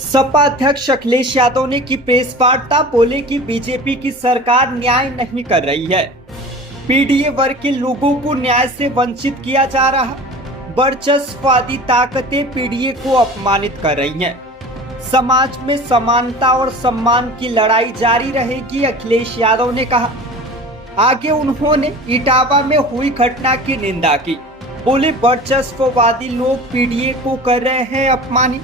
सपा अध्यक्ष अखिलेश यादव ने की प्रेस वार्ता, बोले कि बीजेपी की सरकार न्याय नहीं कर रही है। पीडीए वर्ग के लोगों को न्याय से वंचित किया जा रहा। वर्चस्ववादी ताकतें पीडीए को अपमानित कर रही हैं। समाज में समानता और सम्मान की लड़ाई जारी रहेगी, अखिलेश यादव ने कहा। आगे उन्होंने इटावा में हुई घटना की निंदा की। बोले, वर्चस्ववादी लोग पीडीए को कर रहे हैं अपमानित।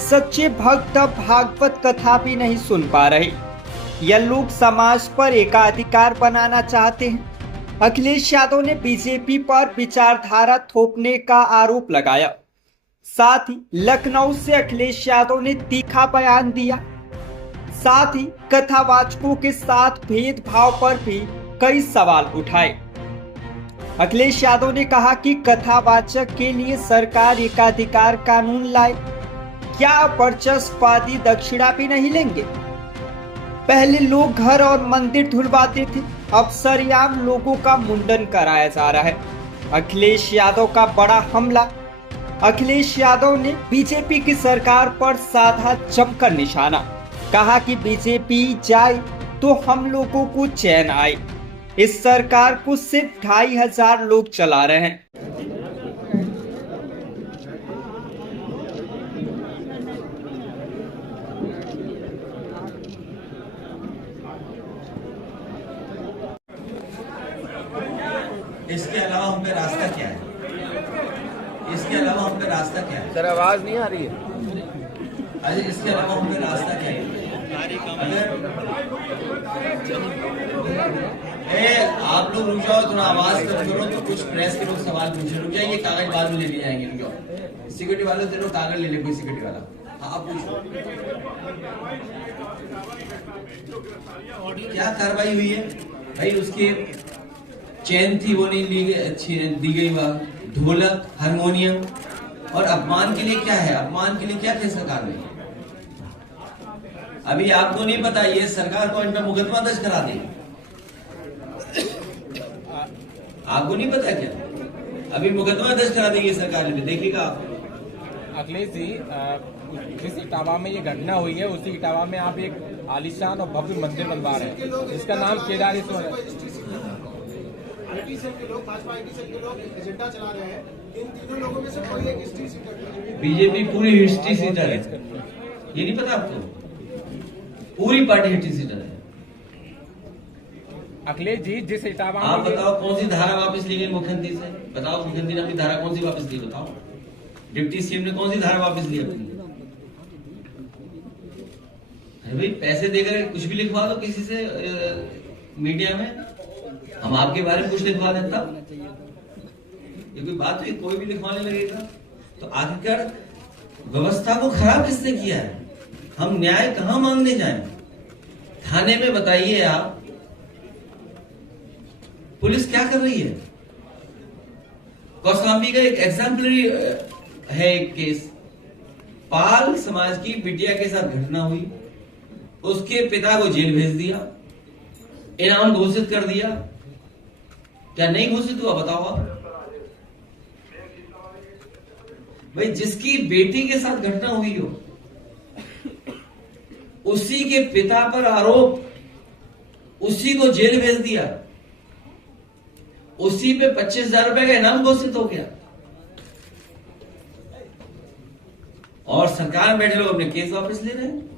सच्चे भक्त अब भागवत कथा भी नहीं सुन पा रहे। यह लोग समाज पर एकाधिकार बनाना चाहते हैं। अखिलेश यादव ने बीजेपी पर विचारधारा थोपने का आरोप लगाया। साथ ही लखनऊ से अखिलेश यादव ने तीखा बयान दिया। साथ ही कथावाचकों के साथ भेदभाव पर भी कई सवाल उठाए। अखिलेश यादव ने कहा कि कथावाचक के लिए सरकार एकाधिकार कानून लाए। क्या वर्चस्ववादी दक्षिणा भी नहीं लेंगे? पहले लोग घर और मंदिर धुलवाते थे, अब सरेआम लोगों का मुंडन कराया जा रहा है। अखिलेश यादव का बड़ा हमला। अखिलेश यादव ने बीजेपी की सरकार पर साधा जमकर निशाना। कहा कि बीजेपी जाए तो हम लोगों को चैन आए। इस सरकार को सिर्फ 2500 लोग चला रहे हैं। इसके अलावा हम पे रास्ता क्या है? इसके अलावा हम पे रास्ता क्या है? सर आवाज नहीं आ रही है। अरे इसके अलावा हम पे रास्ता क्या है? आप लोग रुक जाओ, थोड़ा आवाज कम करो तो कुछ प्रेस के लोग सवाल पूछ रहे। रुक जाइए, कागज बाद में ले लिए जाएंगे। रुक जाओ, सिक्योरिटी वाले से लोग कागज ले ले, कोई सिक्योरिटी वाला। हाँ, आप पूछो क्या कार्रवाई हुई है भाई? उसके चैन थी वो नहीं दी गई। वह ढोलक, हारमोनियम और अपमान के लिए क्या है? अपमान के लिए क्या थे सरकार ने? अभी आपको नहीं पता, ये सरकार को इन पर मुकदमा दर्ज करा दे। आपको नहीं पता क्या? अभी मुकदमा दर्ज करा देगी सरकार ने, देखिएगा आप। अखिलेश जी, जिस इटावा में ये घटना हुई है उसी इटावा में आप एक आलीशान और भव्य मंदिर बनवा रहे हैं जिसका नाम केदारेश्वर है। एजेंडा चला रहे हैं। इन तीनों लोगों में से कोई एक हिस्ट्री सीटर। बीजेपी पूरी हिस्ट्री सीटर है, ये नहीं पता आपको? पूरी पार्टी हिस्ट्री सीटर है। अखिलेश जी, जिस इटावा आप बताओ कौन सी धारा वापस ली गई मुख्यमंत्री से? बताओ, मुख्यमंत्री ने अपनी धारा कौन सी वापस ली? बताओ, डिप्टी सीएम ने कौन सी धारा वापस ली अपनी? अरे भाई, पैसे देकर कुछ भी लिखवा दो किसी से मीडिया में, हम आपके बारे में कुछ लिखवा दें तब ये कोई बात हुई? कोई भी लिखवाने लगेगा तो आखिरकार व्यवस्था को खराब किसने किया है? हम न्याय कहां मांगने जाएं? थाने में बताइए आप, पुलिस क्या कर रही है? कौशाम्बी का एक एग्जाम्पलरी है एक केस। पाल समाज की बिटिया के साथ घटना हुई, उसके पिता को जेल भेज दिया, इनाम घोषित कर दिया। क्या नहीं घोषित हुआ? बताओ आप भाई। जिसकी बेटी के साथ घटना हुई हो, उसी के पिता पर आरोप, उसी को जेल भेज दिया, उसी पे 25,000 रुपए का इनाम घोषित हो गया, और सरकार में बैठे लोग अपने केस वापस ले रहे हैं।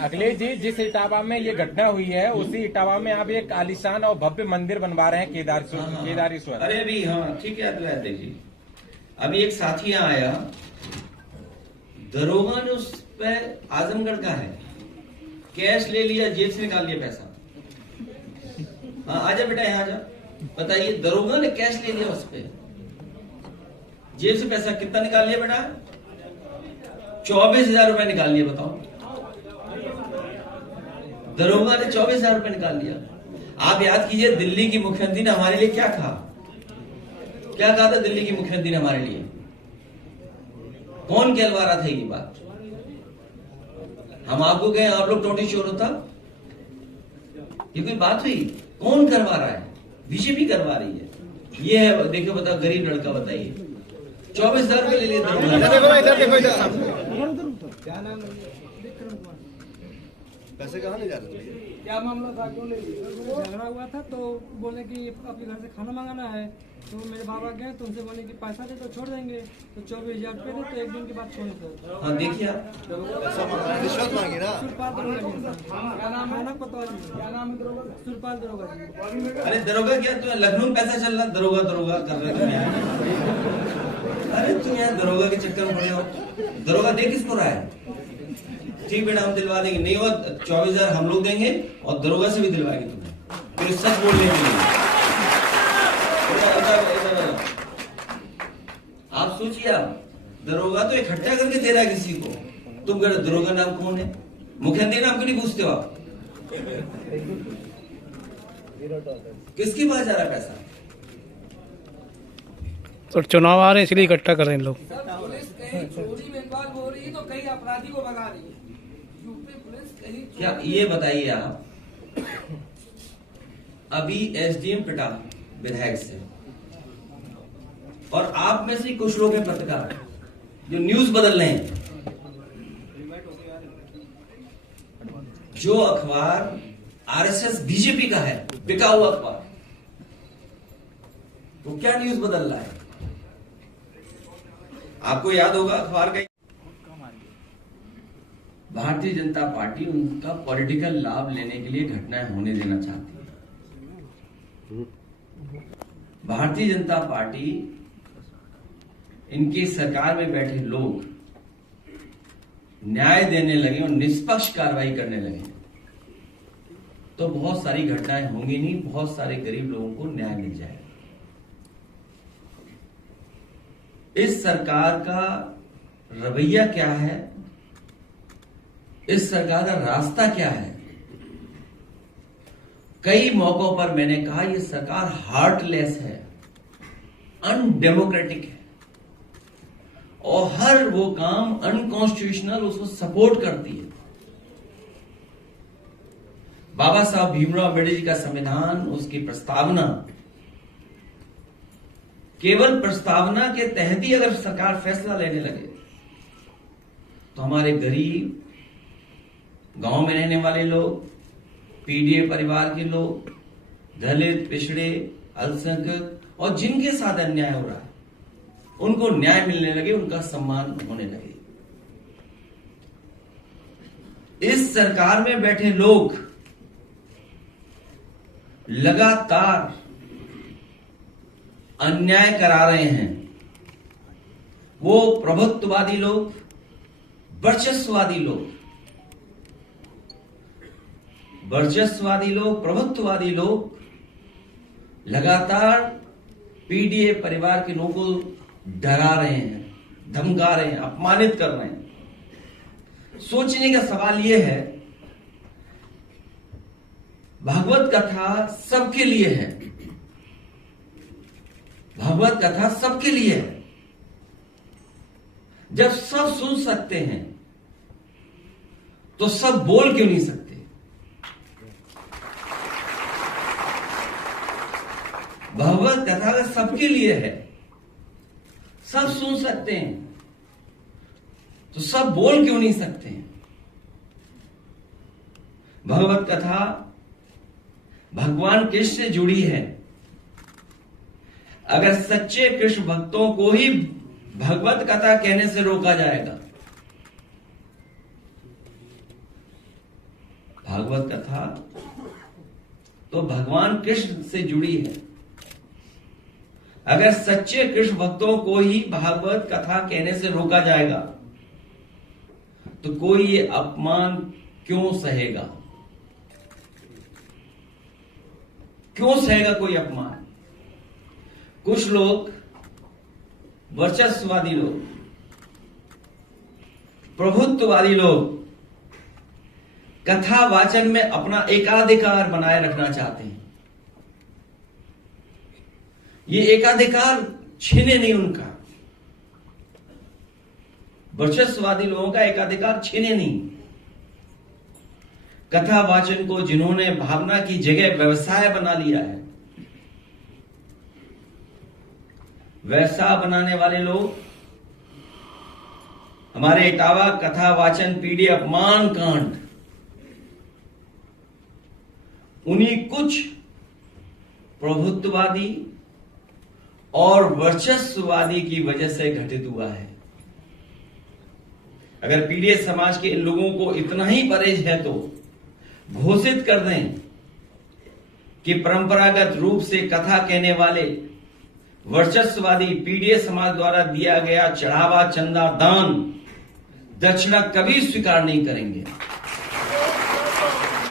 अखिलेश जी, जिस इटावा में ये घटना हुई है उसी इटावा में आप एक आलीशान और भव्य मंदिर बनवा रहे हैं, केदारेश्वर। अरे अभी, हाँ ठीक है, देखिए अभी एक साथी यहाँ आया, दरोगा ने उस पे आजमगढ़ का है, कैश ले लिया, जेब से निकाल लिया पैसा। हाँ, आजा बेटा यहाँ आजा, बताइए, दरोगा ने कैश ले लिया उस पे, जेब से पैसा कितना निकाल लिया बेटा? 24,000 रुपए निकाल लिए। बताओ, दरोगा ने 24,000 रुपए निकाल लिया। आप याद कीजिए, दिल्ली की मुख्यमंत्री ने हमारे लिए क्या कहा? क्या कहा था दिल्ली की मुख्यमंत्री ने हमारे लिए? कौन कहलवा रहा था ये बात? हम आपको कहें आप लोग टोटी चोर होता? ये कोई बात हुई? कौन करवा रहा है? बीजेपी करवा रही है। ये है, देखो बताओ, गरीब लड़का, बताइए 24,000 रुपये ले लेते हैं। इधर देखो इधर सामने। पैसे कहाँ ले जा रहे थे? क्या मामला था, क्यों ले लिए? झगड़ा हुआ था तो बोले कि आपके घर से खाना मंगाना है, तो मेरे बाबा गए तो उनसे बोले कि पैसा दे तो छोड़ देंगे, तो 24,000 रुपये दे, तो एक दिन के बाद छोड़ दो। हाँ देखिए आप, पैसा मांगा, रिश्वत मांगी ना। सुरपाल दरोगा जी। क्या नाम है ना पता जी? क्या नाम है दरोगा? सुरपाल दरोगा जी। अरे दरोगा क्या, तुम्हें लखनऊ में पैसा चल रहा, दरोगा दरोगा कर रहे तुम यहाँ। अरे तुम यहाँ दरोगा के चक्कर में पड़े हो। दरोगा दे किसको रहा है? ठीक बेटा हम दिलवा देंगे, नहीं हुआ 24,000 हम लोग देंगे और दरोगा से भी दिलवाएंगे तुम्हें, फिर सच बोलने के लिए। आप सोचिए, आप दरोगा तो इकट्ठा करके दे रहा है किसी को, तुम कह रहे दरोगा नाम कौन है? मुख्यमंत्री नाम क्यों नहीं पूछते हो आप? किसके पास जा रहा है पैसा? तो चुनाव आ रहे हैं इसलिए इकट्ठा कर रहे हैं लोग। पुलिस कहीं चोरी में इन्वॉल्व हो रही है तो कहीं अपराधी को भगा रही है। यूपी पुलिस कहीं क्या ये बताइए आप, अभी एसडीएम पिटा विधायक से, और आप में से कुछ लोग हैं पत्रकार जो न्यूज बदल रहे हैं। जो अखबार आरएसएस बीजेपी का है, बिका हुआ अखबार, वो क्या न्यूज बदल रहा है? आपको याद होगा अखबार का, भारतीय जनता पार्टी उनका पॉलिटिकल लाभ लेने के लिए घटनाएं होने देना चाहती है। भारतीय जनता पार्टी, इनकी सरकार में बैठे लोग न्याय देने लगे और निष्पक्ष कार्रवाई करने लगे तो बहुत सारी घटनाएं होंगी नहीं, बहुत सारे गरीब लोगों को न्याय मिल जाएगा। इस सरकार का रवैया क्या है, इस सरकार का रास्ता क्या है? कई मौकों पर मैंने कहा यह सरकार हार्टलेस है, अनडेमोक्रेटिक है और हर वो काम अनकॉन्स्टिट्यूशनल उसको सपोर्ट करती है। बाबा साहब भीमराव अम्बेडकर जी का संविधान, उसकी प्रस्तावना, केवल प्रस्तावना के तहत ही अगर सरकार फैसला लेने लगे तो हमारे गरीब, गांव में रहने वाले लोग, पीडीए परिवार के लोग, दलित, पिछड़े, अल्पसंख्यक और जिनके साथ अन्याय हो रहा है उनको न्याय मिलने लगे, उनका सम्मान होने लगे। इस सरकार में बैठे लोग लगातार अन्याय करा रहे हैं। वो प्रभुत्ववादी लोग, वर्चस्ववादी लोग, प्रभुत्ववादी लोग लगातार पीडीए परिवार के लोगों को डरा रहे हैं, धमका रहे हैं, अपमानित कर रहे हैं। सोचने का सवाल यह है, भागवत कथा सबके लिए है, भागवत कथा सबके लिए है। जब सब सुन सकते हैं तो सब बोल क्यों नहीं सकते? भगवत कथा अगर सबके लिए है, सब सुन सकते हैं तो सब बोल क्यों नहीं सकते हैं? भगवत कथा भगवान कृष्ण से जुड़ी है। अगर सच्चे कृष्ण भक्तों को ही भगवत कथा कहने से रोका जाएगा, भागवत कथा तो भगवान कृष्ण से जुड़ी है। अगर सच्चे कृष्ण भक्तों को ही भागवत कथा कहने से रोका जाएगा तो कोई ये अपमान क्यों सहेगा? क्यों सहेगा कोई अपमान? कुछ लोग, वर्चस्ववादी लोग, प्रभुत्ववादी लोग कथा वाचन में अपना एकाधिकार बनाए रखना चाहते हैं। ये एकाधिकार छीने नहीं उनका, वर्चस्ववादी लोगों का एकाधिकार छीने नहीं। कथा वाचन को जिन्होंने भावना की जगह व्यवसाय बना लिया है, व्यवसाय बनाने वाले लोग हमारे इटावा कथा वाचन पीढ़ी अपमान कांड उन्हीं कुछ प्रभुत्ववादी और वर्चस्ववादी की वजह से घटित हुआ है। अगर पीड़ित समाज के लोगों को इतना ही परहेज है तो घोषित कर दें कि परंपरागत रूप से कथा कहने वाले वर्चस्ववादी पीड़ित समाज द्वारा दिया गया चढ़ावा, चंदा, दान, दक्षिणा कभी स्वीकार नहीं करेंगे।